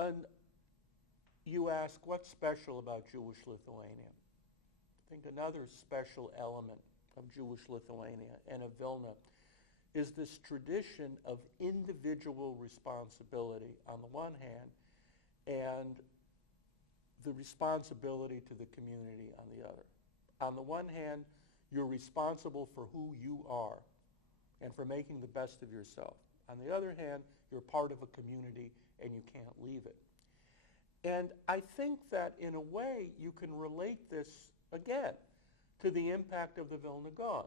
And you ask, what's special about Jewish Lithuania? I think another special element of Jewish Lithuania and of Vilna is this tradition of individual responsibility on the one hand and the responsibility to the community on the other. On the one hand, you're responsible for who you are and for making the best of yourself. On the other hand, you're part of a community and you can't leave it. And I think that in a way you can relate this again to the impact of the Vilna Gaon.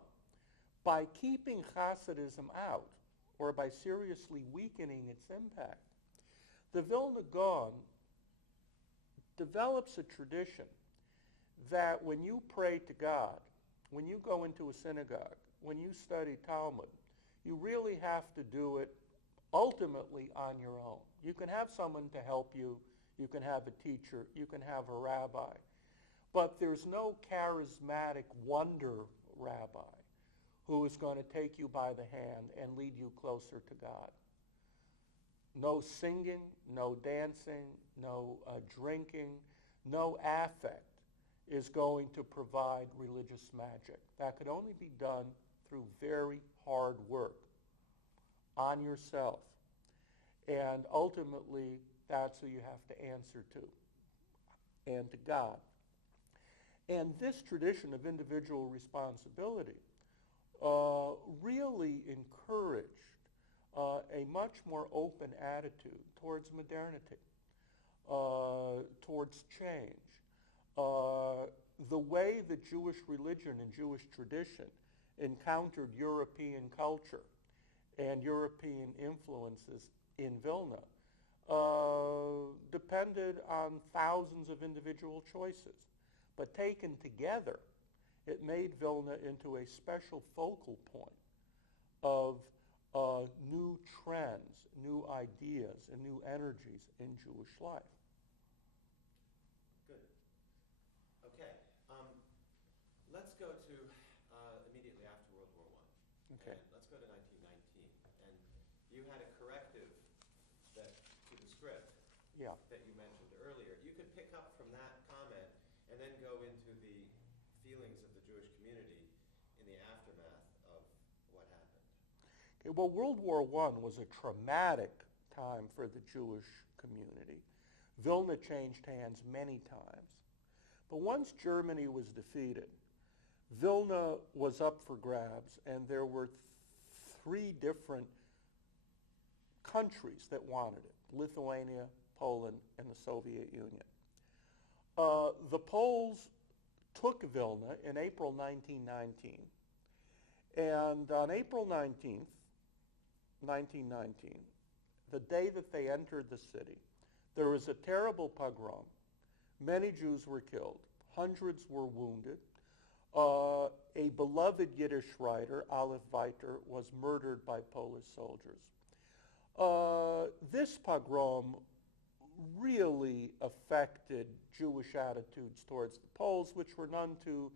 By keeping Hasidism out, or by seriously weakening its impact, the Vilna Gaon develops a tradition that when you pray to God, when you go into a synagogue, when you study Talmud, you really have to do it ultimately on your own. You can have someone to help you, you can have a teacher, you can have a rabbi, but there's no charismatic wonder rabbi who is going to take you by the hand and lead you closer to God. No singing, no dancing, no drinking, no affect is going to provide religious magic. That could only be done through very hard work on yourself. And ultimately, that's who you have to answer to, and to God. And this tradition of individual responsibility really encouraged a much more open attitude towards modernity, towards change. The way that Jewish religion and Jewish tradition encountered European culture and European influences in Vilna depended on thousands of individual choices. But taken together, it made Vilna into a special focal point of new trends, new ideas, and new energies in Jewish life. Good. Okay. Let's go to immediately after World War I. Okay. And let's go to 1919. And you had a corrective to the script Yeah. that you mentioned earlier. You could pick up from that comment and then go into the feelings of the Jewish community in the aftermath of what happened. Okay, well, World War I was a traumatic time for the Jewish community. Vilna changed hands many times. But once Germany was defeated, Vilna was up for grabs, and there were three different countries that wanted it: Lithuania, Poland, and the Soviet Union. The Poles took Vilna in April 1919, and on April 19th, 1919, the day that they entered the city, there was a terrible pogrom. Many Jews were killed. Hundreds were wounded. A beloved Yiddish writer, Aleph Weiter, was murdered by Polish soldiers. This pogrom really affected Jewish attitudes towards the Poles, which were none too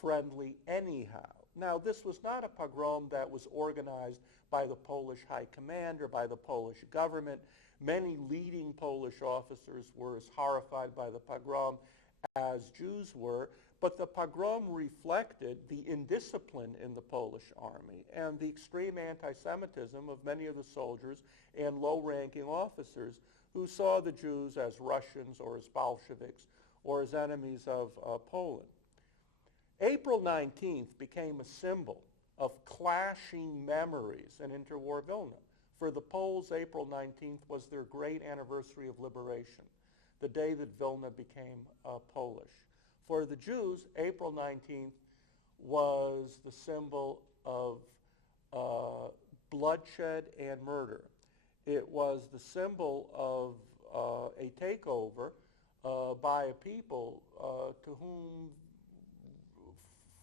friendly anyhow. Now, this was not a pogrom that was organized by the Polish High Command or by the Polish government. Many leading Polish officers were as horrified by the pogrom as Jews were, but the pogrom reflected the indiscipline in the Polish army and the extreme anti-Semitism of many of the soldiers and low-ranking officers who saw the Jews as Russians or as Bolsheviks or as enemies of Poland. April 19th became a symbol of clashing memories in interwar Vilna. For the Poles, April 19th was their great anniversary of liberation, the day that Vilna became Polish. For the Jews, April 19th was the symbol of bloodshed and murder. It was the symbol of a takeover by a people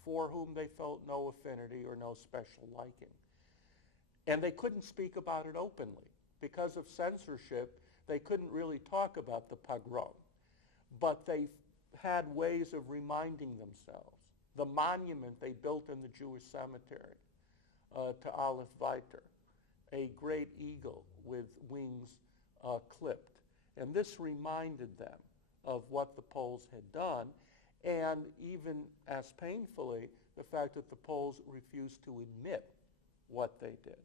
for whom they felt no affinity or no special liking. And they couldn't speak about it openly. Because of censorship, they couldn't really talk about the pogrom. But they had ways of reminding themselves. The monument they built in the Jewish cemetery to Aleph Weiter, a great eagle with wings clipped. And this reminded them of what the Poles had done, and even as painfully, the fact that the Poles refused to admit what they did.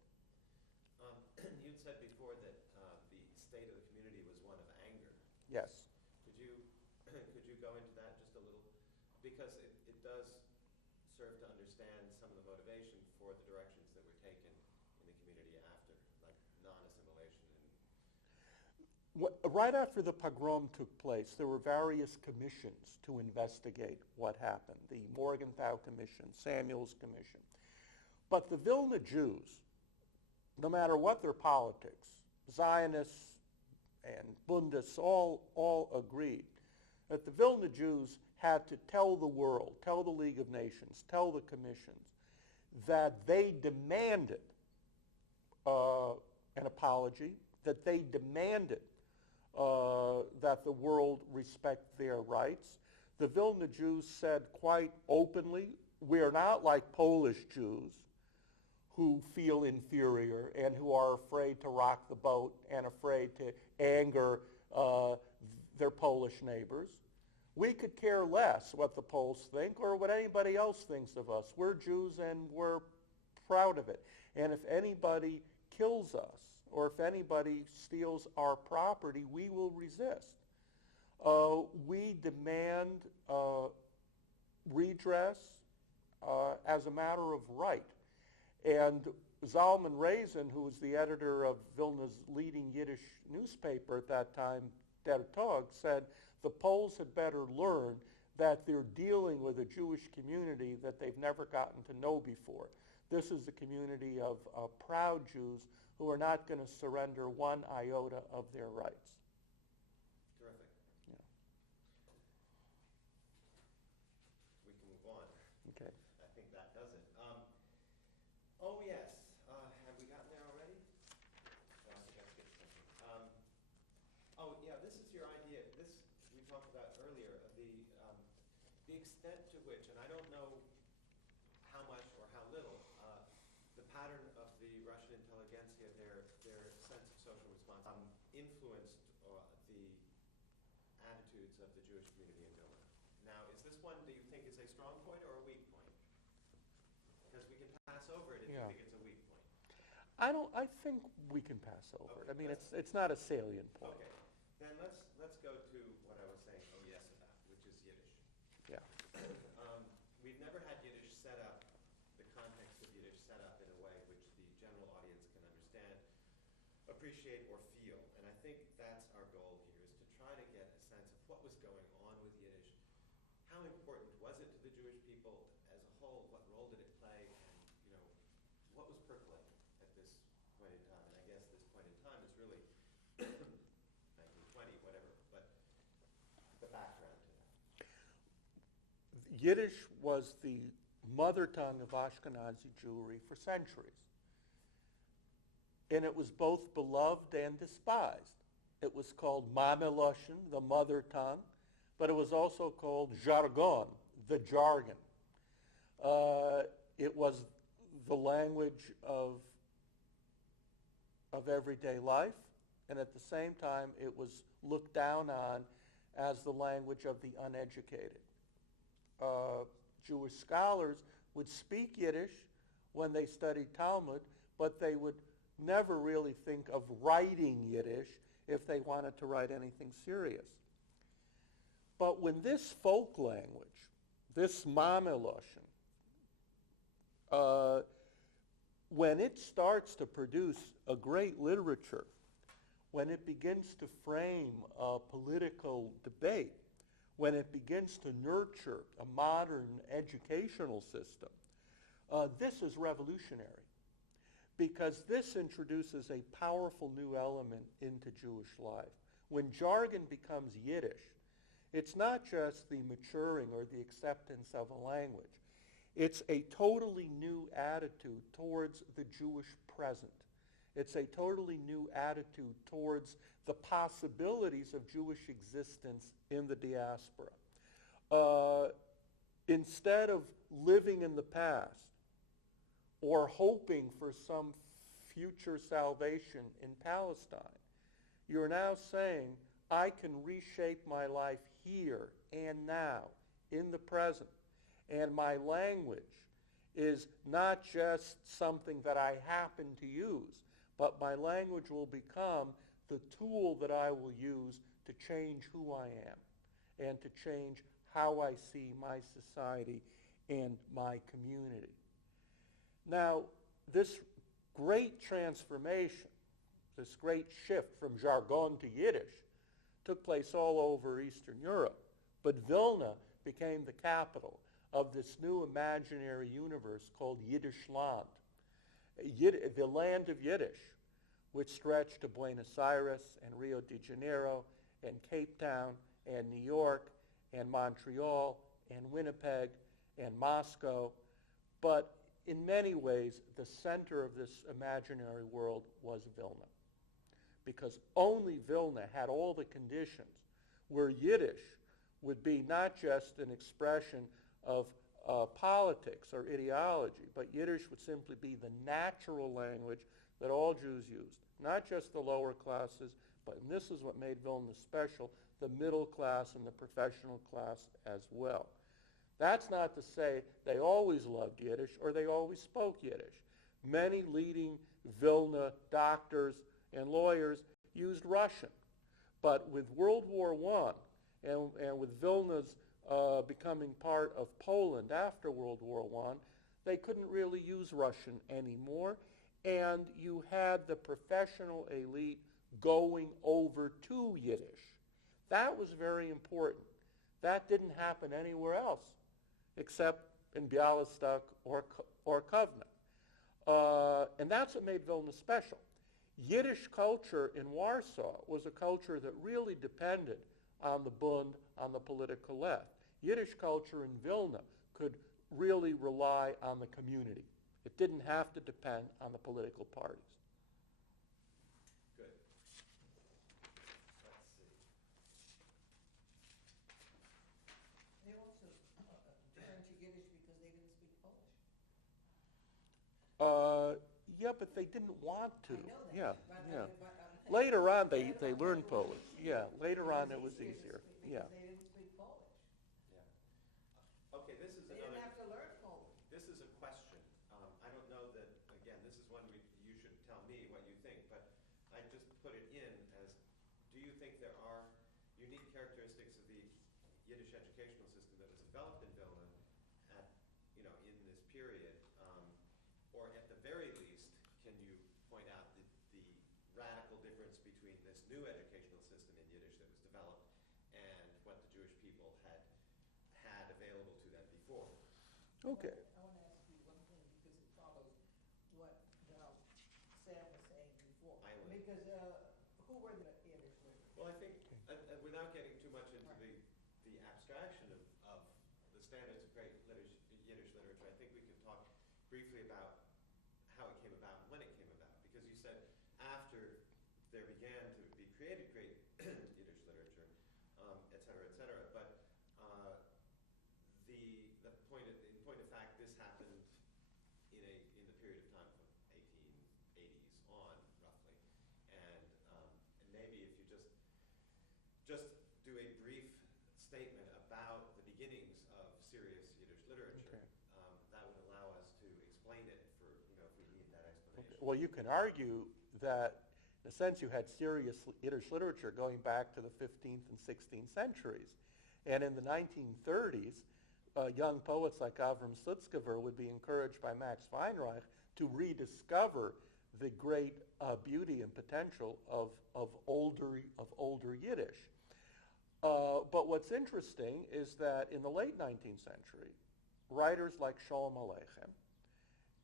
You'd said before that the state of the community was one of anger. Yes. Could you go into that just a little? Because it does serve to understand some of the motivation for the directions that were taken in the community after, like non-assimilation. Right after the pogrom took place, there were various commissions to investigate what happened. The Morgenthau Commission, Samuel's Commission. But the Vilna Jews, no matter what their politics, Zionists and Bundists all agreed that the Vilna Jews had to tell the world, tell the League of Nations, tell the commissions, that they demanded an apology, that they demanded that the world respect their rights. The Vilna Jews said quite openly, we are not like Polish Jews who feel inferior and who are afraid to rock the boat and afraid to anger their Polish neighbors. We could care less what the Poles think or what anybody else thinks of us. We're Jews and we're proud of it. And if anybody kills us or if anybody steals our property, we will resist. We demand redress as a matter of right. And Zalman Razin, who was the editor of Vilna's leading Yiddish newspaper at that time, Der Tag, said the Poles had better learn that they're dealing with a Jewish community that they've never gotten to know before. This is a community of proud Jews who are not going to surrender one iota of their rights. Terrific. Yeah. We can move on. Okay. I think that does it. Oh yes, have we gotten there already? Oh, I forgot to get something. Oh yeah, this is your idea. This we talked about earlier of the extent to which, and I don't know how much or how little, the pattern of the Russian intelligentsia, their sense of social responsibility, influenced the attitudes of the Jewish community in Vilna. Now, is this one, do you think, is a strong point or a weak point? Because we can pass over it if you think it's a weak point. I think we can pass over it. I mean, it's not a salient point. Okay, then let's go to what I was saying, oh yes, about, which is Yiddish. Yeah. We've never had Yiddish set up, the context of Yiddish set up in a way which the general audience can understand, appreciate, or feel. And I think that's our goal here, is to try to get a sense of what was going on with Yiddish. How important was it to the Jewish people as a whole? What role did it play? And, what was percolating at this point in time? And I guess this point in time is really 1920, whatever, but the background to that. Yiddish was the mother tongue of Ashkenazi Jewry for centuries. And it was both beloved and despised. It was called Mameloshen, the mother tongue, but it was also called jargon, the jargon. It was the language of everyday life, and at the same time it was looked down on as the language of the uneducated. Jewish scholars would speak Yiddish when they studied Talmud, but they would never really think of writing Yiddish if they wanted to write anything serious. But when this folk language, this Mameloshen, when it starts to produce a great literature, when it begins to frame a political debate, when it begins to nurture a modern educational system, this is revolutionary, because this introduces a powerful new element into Jewish life. When jargon becomes Yiddish, it's not just the maturing or the acceptance of a language. It's a totally new attitude towards the Jewish present. It's a totally new attitude towards the possibilities of Jewish existence in the diaspora. Instead of living in the past or hoping for some future salvation in Palestine, you're now saying, I can reshape my life here and now, in the present. And my language is not just something that I happen to use, but my language will become the tool that I will use to change who I am and to change how I see my society and my community. Now, this great transformation, this great shift from jargon to Yiddish, took place all over Eastern Europe. But Vilna became the capital of this new imaginary universe called Yiddish land, the land of Yiddish, which stretched to Buenos Aires and Rio de Janeiro and Cape Town and New York and Montreal and Winnipeg and Moscow. But in many ways, the center of this imaginary world was Vilna, because only Vilna had all the conditions where Yiddish would be not just an expression of politics or ideology, but Yiddish would simply be the natural language that all Jews used, not just the lower classes, but, and this is what made Vilna special, the middle class and the professional class as well. That's not to say they always loved Yiddish or they always spoke Yiddish. Many leading Vilna doctors and lawyers used Russian. But with World War I and with Vilna's becoming part of Poland after World War I, they couldn't really use Russian anymore. And you had the professional elite going over to Yiddish. That was very important. That didn't happen anywhere else except in Bialystok or Kovna. And that's what made Vilna special. Yiddish culture in Warsaw was a culture that really depended on the Bund, on the political left. Yiddish culture in Vilna could really rely on the community. It didn't have to depend on the political parties. Good. Let's see. They also turned to Yiddish because they didn't speak Polish. Yeah, but they didn't want to. I know that. Yeah, But, yeah. but, Later on, they later on learned it was Polish. easier. Yeah, later on it was to easier. speak Yeah. because they didn't speak Polish. Yeah. Okay, this is They another. didn't have to learn Polish. This is a question. I don't know that, again, this is one you should tell me what you think, but I just put it in as, do you think there are unique characteristics of the Yiddish educational system that was developed in Vilna at, in this period, or at the very least, can you point out the radical difference between this new educational system in Yiddish that was developed and what the Jewish people had available to them before? Okay. I want to ask you one thing because it follows what Sam was saying before. Because who were the Yiddish leaders? Well, I think, without getting too much into the abstraction of the standards of great Yiddish literature, I think we can talk briefly about how it came about and when it came about. Because you said after there began to be created great Yiddish literature, et cetera, et cetera. But in point of fact, this happened in the period of time from 1880s on, roughly. And maybe if you just do a brief statement about the beginnings of serious Yiddish literature, that would allow us to explain it for, if we need that explanation. Well, you can argue that, in a sense, you had serious Yiddish literature going back to the 15th and 16th centuries. And in the 1930s, young poets like Avram Sutzkever would be encouraged by Max Weinreich to rediscover the great beauty and potential of older Yiddish. But what's interesting is that in the late 19th century, writers like Sholem Aleichem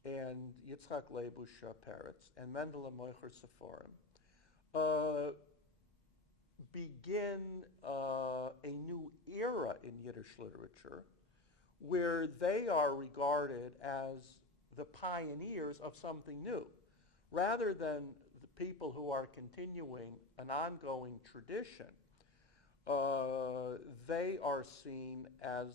and Yitzhak Leibush Peretz and Mendele Moicher Seforim begin a new era in Yiddish literature where they are regarded as the pioneers of something new. Rather than the people who are continuing an ongoing tradition, they are seen as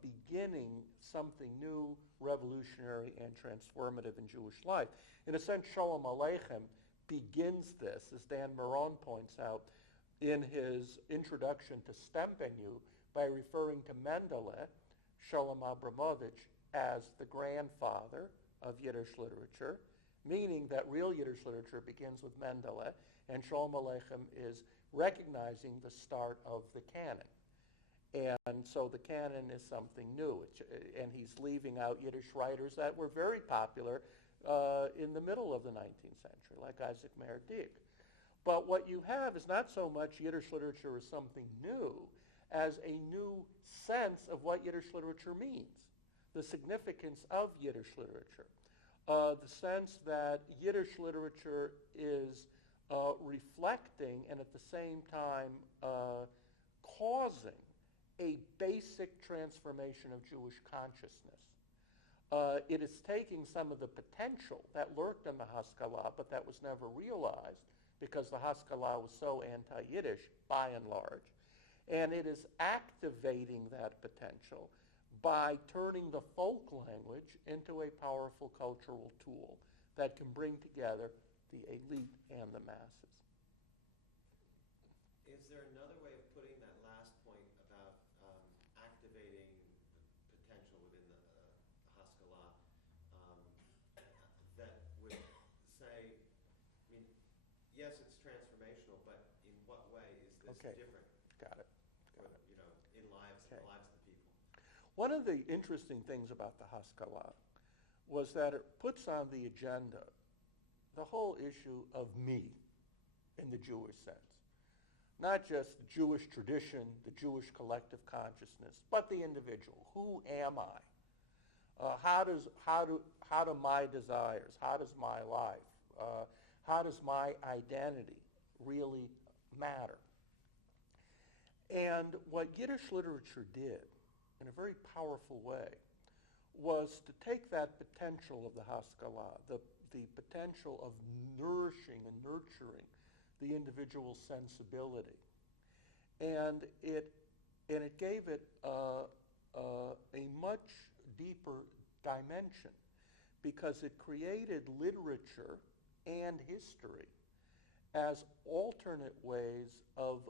beginning something new, revolutionary, and transformative in Jewish life. In a sense, Sholem Aleichem begins this, as Dan Moron points out, in his introduction to Stempenu by referring to Mendele, Sholem Abramovich, as the grandfather of Yiddish literature, meaning that real Yiddish literature begins with Mendele, and Sholem Aleichem is recognizing the start of the canon. And so the canon is something new, and he's leaving out Yiddish writers that were very popular in the middle of the 19th century, like Isaac Mayer Dig. But what you have is not so much Yiddish literature as something new as a new sense of what Yiddish literature means, the significance of Yiddish literature, the sense that Yiddish literature is reflecting and at the same time causing a basic transformation of Jewish consciousness. It is taking some of the potential that lurked in the Haskalah, but that was never realized because the Haskalah was so anti-Yiddish by and large, and it is activating that potential by turning the folk language into a powerful cultural tool that can bring together the elite and the masses. Is there another way of putting that last point about activating the potential within the Haskalah that would say, I mean, yes, it's transformational, but in what way is this different? Got it. In lives and the lives of the people. One of the interesting things about the Haskalah was that it puts on the agenda the whole issue of me in the Jewish sense. Not just the Jewish tradition, the Jewish collective consciousness, but the individual. Who am I? How do my desires, how does my life, how does my identity really matter? And what Yiddish literature did in a very powerful way was to take that potential of the Haskalah, the potential of nourishing and nurturing the individual sensibility, and it gave it a much deeper dimension because it created literature and history as alternate ways of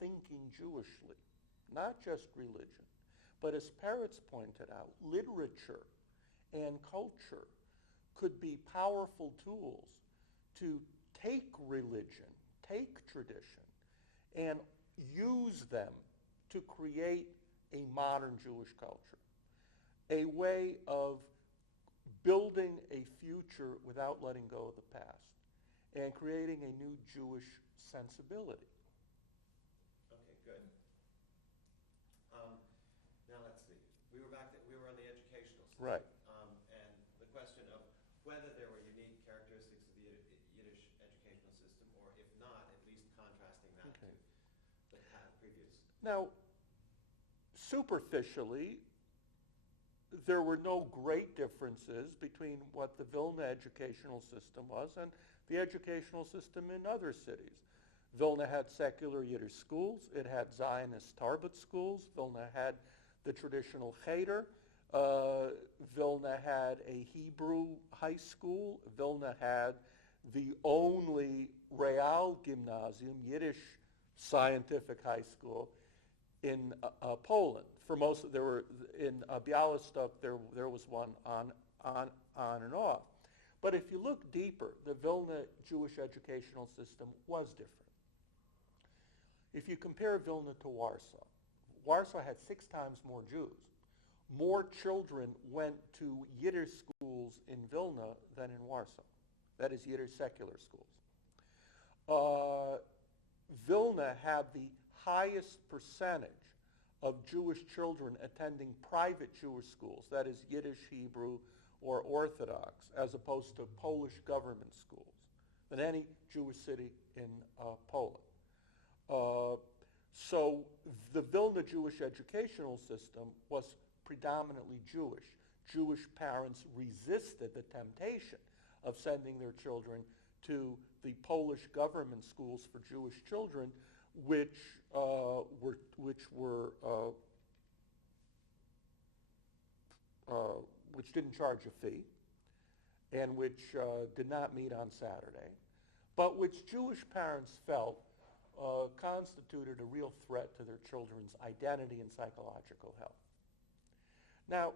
thinking Jewishly, not just religion, but as Peretz pointed out, literature and culture could be powerful tools to take religion, take tradition, and use them to create a modern Jewish culture, a way of building a future without letting go of the past, and creating a new Jewish sensibility. Okay, good. Now let's see. We were on the educational system. Right. And the question of whether there were unique characteristics of the Yiddish educational system, or if not, at least contrasting that to the previous. Now, superficially, there were no great differences between what the Vilna educational system was and the educational system in other cities. Vilna had secular Yiddish schools. It had Zionist Tarbut schools. Vilna had the traditional Cheder. Vilna had a Hebrew high school. Vilna had the only Real Gymnasium, Yiddish scientific high school in Poland. For most, there were in Białystok. There was one on and off. But if you look deeper, the Vilna Jewish educational system was different. If you compare Vilna to Warsaw, Warsaw had 6 times more Jews. More children went to Yiddish schools in Vilna than in Warsaw. That is, Yiddish secular schools. Vilna had the highest percentage of Jewish children attending private Jewish schools, that is Yiddish, Hebrew, or Orthodox, as opposed to Polish government schools, than any Jewish city in Poland. So the Vilna Jewish educational system was predominantly Jewish. Jewish parents resisted the temptation of sending their children to the Polish government schools for Jewish children, which didn't charge a fee, and which did not meet on Saturday, but which Jewish parents felt constituted a real threat to their children's identity and psychological health. Now,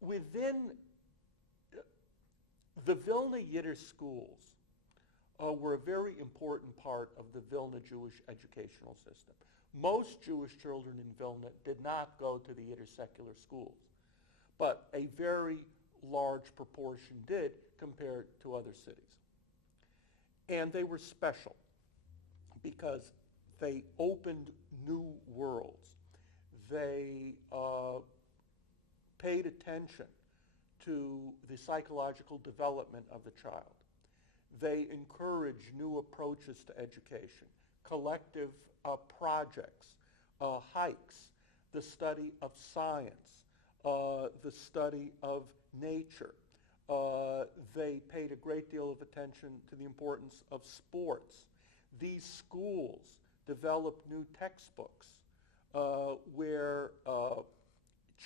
within the Vilna Yiddish schools were a very important part of the Vilna Jewish educational system. Most Jewish children in Vilna did not go to the Yiddish secular schools, but a very large proportion did compared to other cities. And they were special because they opened new worlds. They paid attention to the psychological development of the child. They encouraged new approaches to education, collective projects, hikes, the study of science, the study of nature. They paid a great deal of attention to the importance of sports. These schools developed new textbooks where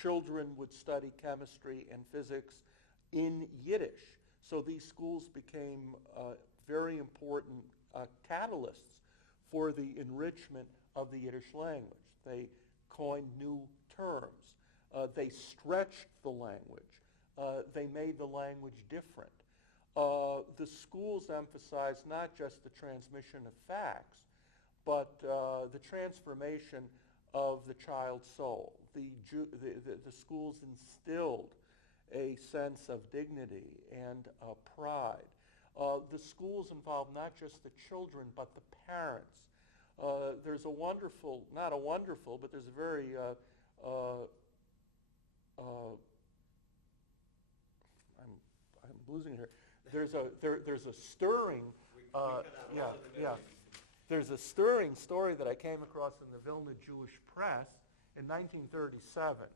children would study chemistry and physics in Yiddish. So these schools became very important catalysts for the enrichment of the Yiddish language. They coined new terms. They stretched the language. They made the language different. The schools emphasized not just the transmission of facts, but the transformation of the child's soul. The schools instilled a sense of dignity and pride. The schools involved not just the children, but the parents. There's a wonderful, not a wonderful, but there's a very I'm losing it here. There's a stirring, There's a stirring story that I came across in the Vilna Jewish Press in 1937.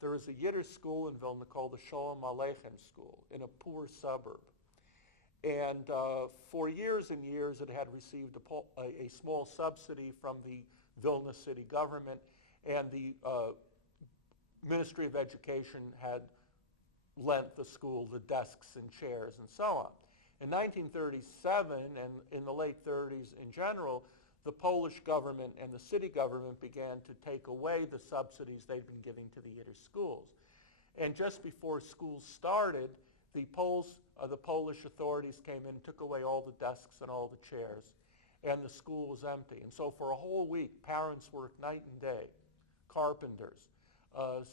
There was a Yiddish school in Vilna called the Sholem Aleichem School in a poor suburb. And for years and years, it had received a small subsidy from the Vilna city government, and the Ministry of Education had lent the school the desks and chairs and so on. In 1937 and in the late 30s in general, the Polish government and the city government began to take away the subsidies they'd been giving to the Yiddish schools. And just before school started, the Polish authorities came in and took away all the desks and all the chairs, and the school was empty. And so for a whole week, parents worked night and day, carpenters,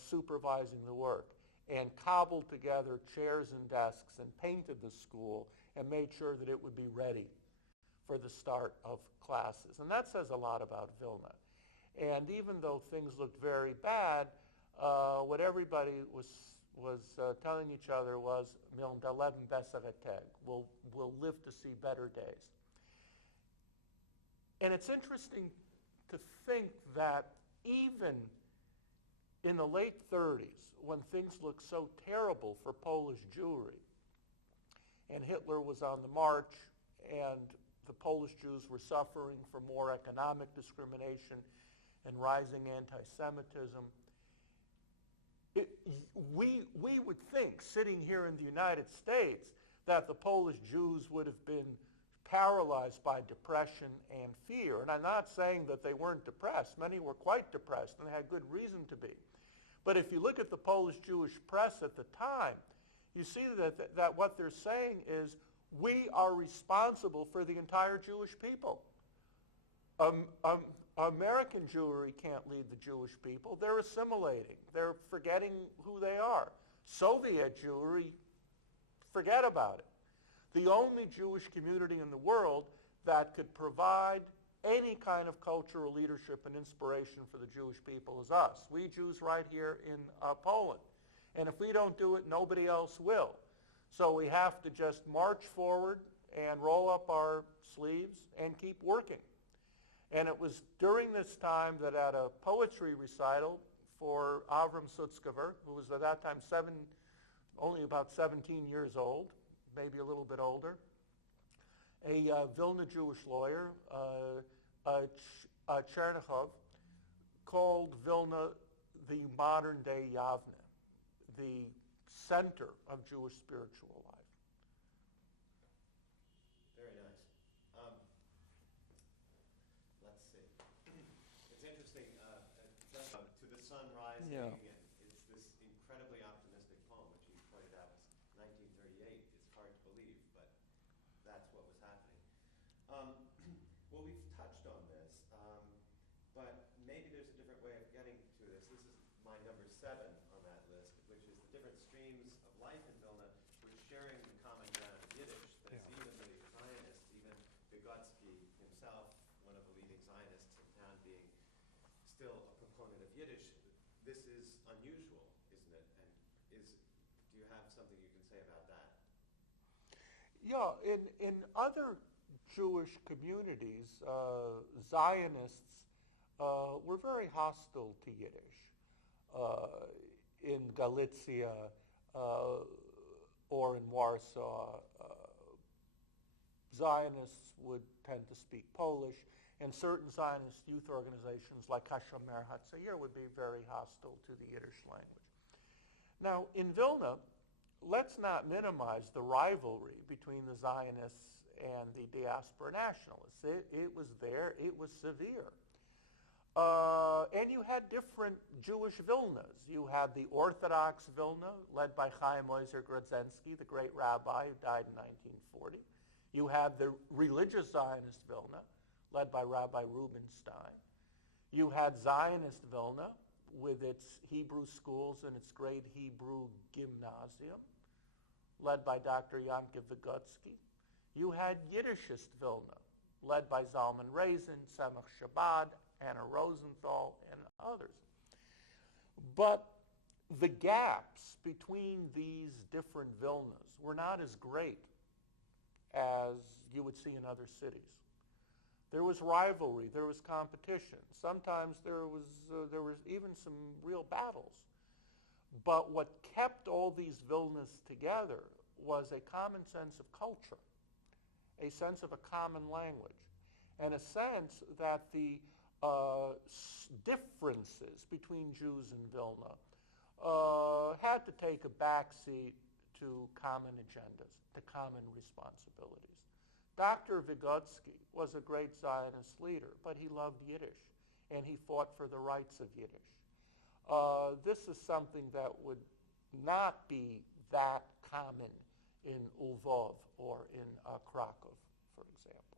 supervising the work, and cobbled together chairs and desks and painted the school and made sure that it would be ready for the start of classes. And that says a lot about Vilna. And even though things looked very bad, what everybody was telling each other was, we'll live to see better days. And it's interesting to think that even in the late 30s, when things looked so terrible for Polish Jewry, and Hitler was on the march, and the Polish Jews were suffering from more economic discrimination and rising anti-Semitism, we would think, sitting here in the United States, that the Polish Jews would have been paralyzed by depression and fear. And I'm not saying that they weren't depressed. Many were quite depressed, and they had good reason to be. But if you look at the Polish Jewish press at the time, you see that what they're saying is, we are responsible for the entire Jewish people. American Jewry can't lead the Jewish people. They're assimilating. They're forgetting who they are. Soviet Jewry, forget about it. The only Jewish community in the world that could provide any kind of cultural leadership and inspiration for the Jewish people is us. We Jews right here in Poland. And if we don't do it, nobody else will. So we have to just march forward and roll up our sleeves and keep working. And it was during this time that at a poetry recital for Avram Sutzkever, who was at that time only about 17 years old, maybe a little bit older, a Vilna Jewish lawyer, Chernichov, called Vilna the modern-day Yavne, the center of Jewish spiritual life. Very nice. It's interesting, just to the sun rising, Yeah. and it's this incredibly optimistic poem, which you pointed out was 1938. It's hard to believe, but that's what was happening. Um, well, we've touched on this, but maybe there's a different way of getting to this. This is my number 7 on that list, which is the different streams of life in Vilna, which sharing the common ground of Yiddish. There's Yeah. even the Zionists, even Vygotsky himself, one of the leading Zionists in town, being still a proponent of Yiddish. This is unusual, isn't it? And do you have something you can say about that? Yeah, in other Jewish communities, Zionists were very hostile to Yiddish. In Galicia or in Warsaw, Zionists would tend to speak Polish, and certain Zionist youth organizations like Kassow would be very hostile to the Yiddish language. Now, in Vilna, let's not minimize the rivalry between the Zionists and the diaspora nationalists. It was there. It was severe. And you had different Jewish Vilnas. You had the Orthodox Vilna, led by Chaim Moiser Grodzensky, the great rabbi who died in 1940. You had the religious Zionist Vilna, led by Rabbi Rubinstein. You had Zionist Vilna, with its Hebrew schools and its great Hebrew gymnasium, led by Dr. Yankiv Vygotsky. You had Yiddishist Vilna, led by Zalman Razin, Semach Shabbat, Anna Rosenthal, and others. But the gaps between these different Vilnas were not as great as you would see in other cities. There was rivalry, there was competition. Sometimes there was even some real battles. But what kept all these Vilnas together was a common sense of culture, a sense of a common language, and a sense that the differences between Jews and Vilna had to take a backseat to common agendas, to common responsibilities. Dr. Vygotsky was a great Zionist leader, but he loved Yiddish, and he fought for the rights of Yiddish. This is something that would not be that common in Lvov or in Krakow, for example.